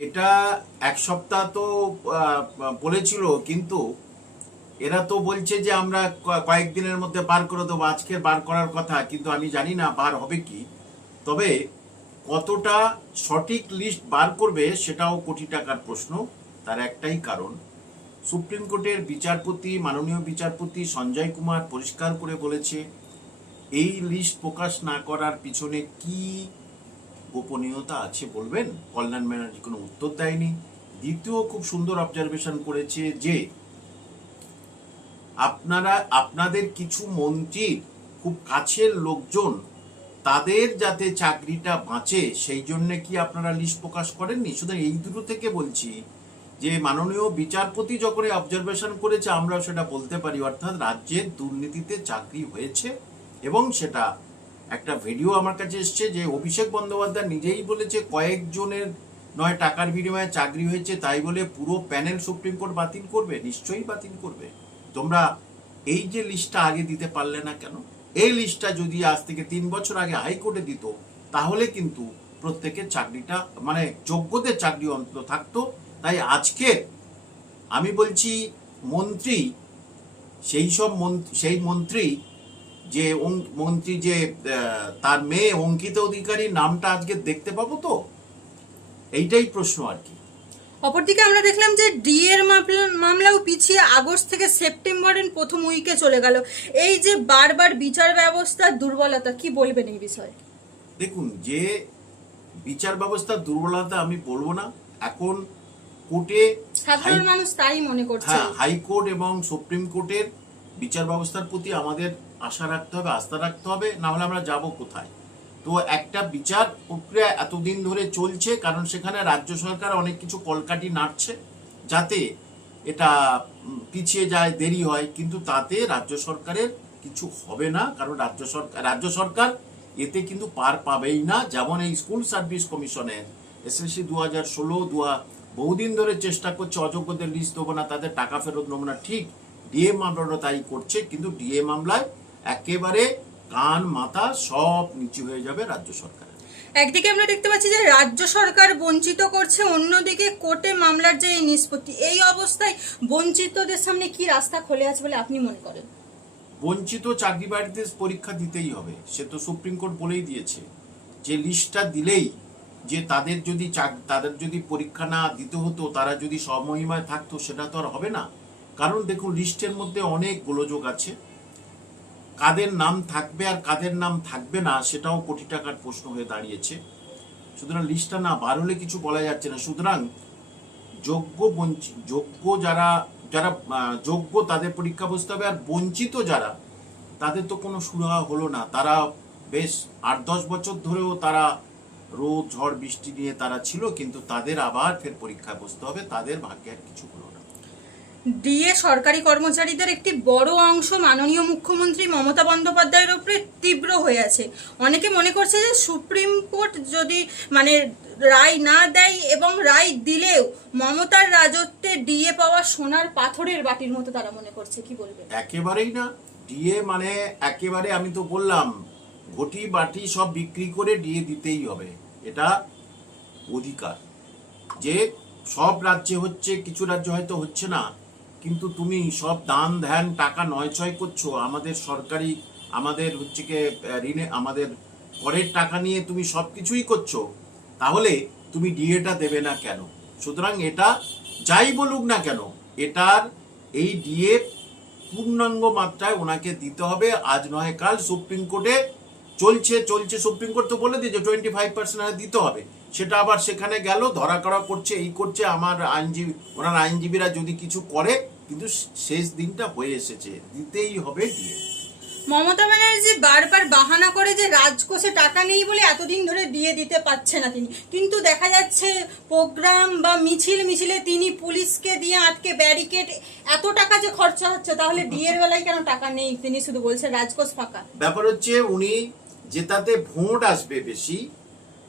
এটা এক সপ্তাহ তো বলেছিল, কিন্তু এরা তো বলছে যে আমরা কয়েকদিনের মধ্যে বার করে দেবো, আজকে বার করার কথা, কিন্তু আমি জানি না বার হবে কি। তবে কতটা সঠিক লিস্ট বার করবে সেটাও কোটি টাকার প্রশ্ন, তার একটাই কারণ। সুপ্রিম কোর্টের বিচারপতি, মাননীয় বিচারপতি সঞ্জয় কুমার পরিষ্কার করে বলেছে, এই লিস্ট প্রকাশ না করার পিছনে কি গোপনীয়তা আছে বলবেন? কল্যাণ ব্যানার্জি কোনো উত্তর দেয়নি। দ্বিতীয় খুব সুন্দর অবজারভেশন করেছে যে, আপনারা, আপনাদের কিছু মন্ত্রীর খুব কাছের লোকজন, তাদের যাতে চাকরিটা বাঁচে, সেই জন্য কি আপনারা লিস্ট প্রকাশ করেননি? শুধু এই দুটো থেকে বলছি যে, মাননীয় বিচারপতি যখন অবজারভেশন করেছে, আমরা সেটা বলতে পারি। অর্থাৎ রাজ্যের দুর্নীতিতে চাকরি হয়েছে এবং সেটা একটা ভিডিও আমার কাছে এসছে যে অভিষেক বন্দ্যোপাধ্যায় নিজেই বলেছে কয়েকজনের নয় টাকার বিনিময়ে চাকরি হয়েছে, তাই বলে পুরো প্যানেল সুপ্রিম কোর্ট বাতিল করবে, নিশ্চয়ই বাতিল করবে। তোমরা এই যে লিস্টটা আগে দিতে পারলে না কেন? এই লিস্টটা যদি আজ থেকে তিন বছর আগে হাইকোর্টে দিত, তাহলে কিন্তু প্রত্যেকের চাকরিটা মানে যোগ্যদের চাকরি অন্তত থাকতো। তাই আজকে আমি বলছি, মন্ত্রী, সেই সব মন্ত্রী, সেই মন্ত্রী যে মন্ত্রী যে তার মেয়ে অঙ্কিতা অধিকারী নামটা আজকে দেখতে পাবো তো? এইটাই প্রশ্ন আর কি। অপরদিকে আমরা দেখলাম যে ডিএর মামলাও পিছিয়ে আগস্ট থেকে সেপ্টেম্বরের প্রথম উইকে চলে গেল। এই যে বারবার বিচার ব্যবস্থার দুর্বলতা কি বলবেন এই বিষয়ে? দেখুন যে বিচার ব্যবস্থার দুর্বলতা আমি বলব না। এখন কোর্টে সাধারণ মানুষ তাই মনে করছে। হ্যাঁ হাইকোর্ট এবং সুপ্রিম কোর্টের বিচার ব্যবস্থার প্রতি আমাদের আশা রাখতে হবে, আস্থা রাখতে হবে, না হলে আমরা যাব কোথায়? তো একটা বিচার প্রক্রিয়া এতদিন ধরে চলছে, কারণ সেখানে রাজ্য সরকার অনেক কিছু কলকাটি নাড়ছে, যাতে এটা পিছিয়ে যায়, দেরি হয়, কিন্তু তাতে রাজ্য সরকারের কিছু হবে না, কারণ রাজ্য সরকার রাজ্য সরকার এতে কিন্তু পার পাবেই না, যেমন এই স্কুল সার্ভিস কমিশনের এসএসসি দু হাজার ষোলো দু বহুদিন ধরে চেষ্টা করছে, অযোগ্যদের লিস্ট দেবো না, তাদের টাকা ফেরত নেব না, ঠিক ডিএ মামলাটা তাই করছে, কিন্তু ডিএ মামলায় একেবারে কান মাথা সব নিচু হয়ে যাবে রাজ্য সরকার একদিকে আমরা দেখতে পাচ্ছি যে রাজ্য সরকার বঞ্চিত করছে অন্যদিকে কোর্টে মামলার যে নিষ্পত্তি এই অবস্থায় বঞ্চিতদের সামনে কি রাস্তা খোলে আছে বলে আপনি মনে করেন? বঞ্চিত চাকরি বাড়িতে পরীক্ষা দিতেই হবে সে তো সুপ্রিম কোর্ট বলেই দিয়েছে। যে লিস্টটা দিলেই যে তাদের যদি তাদের যদি পরীক্ষা না দিতে হতো তারা যদি স্বমহিমায় থাকতো সেটা তো আর হবে না। কারণ দেখুন লিস্টের মধ্যে অনেক গোলযোগ আছে। কাদের নাম থাকবে আর কাদের নাম থাকবে না সেটাও কোটি টাকার প্রশ্ন হয়ে দাঁড়িয়েছে। সুতরাং লিস্টটা না বার হলে কিছু বলা যাচ্ছে না। সুতরাং যোগ্য বঞ্চিত যোগ্য যারা যারা যোগ্য তাদের পরীক্ষা বসতে হবে আর বঞ্চিত যারা, তাদের তো কোনো সুরাহা হলো না। তারা বেশ আট দশ বছর ধরেও তারা রোদ, ঝড়, বৃষ্টি নিয়ে তারা ছিল, কিন্তু তাদের আবার ফের পরীক্ষায় বসতে হবে। তাদের ভাগ্যে আর কিছু হলো ডিএ সরকারি কর্মচারীদের একটি বড় অংশ মাননীয় মুখ্যমন্ত্রী মমতা বন্দ্যোপাধ্যায়ের উপরে তীব্র হয়ে আছে। অনেকে মনে করছে যে সুপ্রিম কোর্ট যদি মানে রায় না দেয় এবং রায় দিলেও মমতার রাজত্বে ডিএ পাওয়া সোনার পাথরের বাটির মতো তারা মনে করছে। কি বলবে? একেবারেই না। ডিএ মানে একেবারে আমি তো বললাম, ঘটি বাটি সব বিক্রি করে ডিএ দিতেই হবে। এটা অধিকার। যে সব রাজ্যে হচ্ছে, কিছু রাজ্য হয়তো হচ্ছে না। কিন্তু তুমি সব দান, ধ্যান, টাকা নয় ছয় করছ। আমাদের সরকারি, আমাদের হচ্ছে কি ঋণে, আমাদের করের টাকা নিয়ে তুমি সব কিছুই করছ। তাহলে তুমি ডিএটা দেবে না কেন? সুতরাং এটা যাই বলুক না কেন, এটার এই ডিএ পূর্ণাঙ্গ মাত্রায় ওনাকে দিতে হবে। আজ নয়, কাল সুপ্রিম কোর্টে চলছে চলছে। সুপ্রিম কোর্ট তো বলে দিয়েছে টোয়েন্টি ফাইভ পার্সেন্ট দিতে হবে। সেটা আবার সেখানে গেল ধরা করা করছে, এই করছে। আমার আইনজীবী, ওনার আইনজীবীরা যদি কিছু করে কিন্তু শেষ দিনটা হয়ে এসেছে দিতেই হবে দিয়ে মমতা ব্যানার্জি বারবার বাহানা করে যে রাজকোষে টাকা নেই বলে এতদিন ধরে দিয়ে দিতে পারছে না তিনি। কিন্তু দেখা যাচ্ছে প্রোগ্রাম বা মিছিল মিছিলে তিনি পুলিশকে দিয়ে আটকে ব্যারিকেড এত টাকা যে খরচা হচ্ছে তাহলে ডিএর বেলায় কেন টাকা নেই? তিনি শুধু বলছেন রাজকোষ ফাঁকা। ব্যাপার হচ্ছে উনি যেটাতে ভোট আসবে বেশি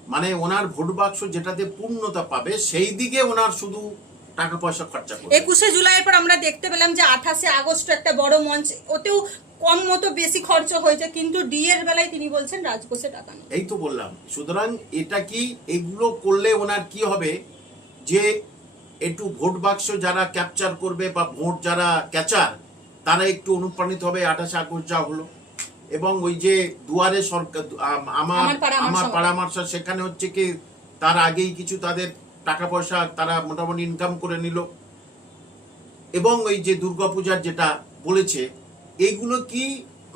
মানে ওনার ভোট বাক্স যেটাতে পূর্ণতা পাবে সেই দিকে ওনার শুধু টাকা পয়সা খরচা করবে। একুশে জুলাইয়ের পর আমরা দেখতে পেলাম যে আঠাশে আগস্ট একটা বড় মঞ্চ ওতেও কম মতো বেশি খরচ হয়েছে কিন্তু ডিএর বেলায় তিনি বলছেন রাজকোষে টাকা নেই। এই তো বললাম সুতরাং এটা কি এগুলো করলে ওনার কি হবে? যে একটু ভোট বাক্স যারা ক্যাপচার করবে বা ভোট যারা ক্যাচার তারা একটু অনুপ্রাণিত হবে আঠাশে আগস্ট যা হলো। এবং ওই যে দুয়ারে সরকার আমার আমার পাড়া, আমার আমার সমাজ। পাড়া মার্শা সেখানে হচ্ছে কি তার আগেই কিছু তাদের টাকা পয়সা তারা মোটামুটি ইনকাম করে নিল। এবং ওই যে দুর্গাপূজার যেটা বলেছে এইগুলো কি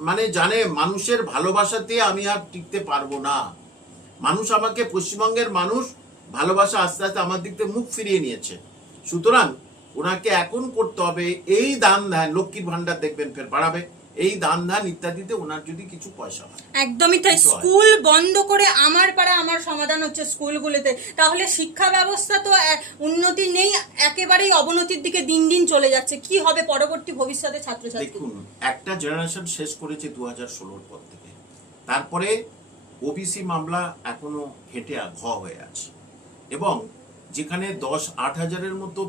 মানে জানে মানুষের ভালোবাসাতে আমি আর টিকতে পারব না। মানুষ আমাকে পশ্চিমবঙ্গের মানুষ ভালোবাসা আস্তে আস্তে আমার দিক থেকে মুখ ফিরিয়ে নিয়েছে। সুতরাং ওনাকে এখন করতে হবে, এই দান ধ্যান, লক্ষ্মীর ভাণ্ডার দেখবেন, ফের বাড়াবে। এই দান ধ্যান ইত্যাদিতে ওনার যদি কিছু পয়সা হয়। একদমই তাই। স্কুল বন্ধ করে আমার পাড়া আমার সমাধান হচ্ছে স্কুলগুলোতে। তাহলে শিক্ষা ব্যবস্থা তো উন্নতি নেই একেবারেই অবনতির দিকে দিন দিন চলে যাচ্ছে। কি হবে পরবর্তী ভবিষ্যতে ছাত্রছাত্রী? দেখুন একটা জেনারেশন শেষ করেছে দু হাজার ষোলোর পর থেকে। তারপরে ওবিসি মামলা এখনও হেঁটে ঘ হয়ে আছে। এবং যেখানে দশ আট হাজারের মতো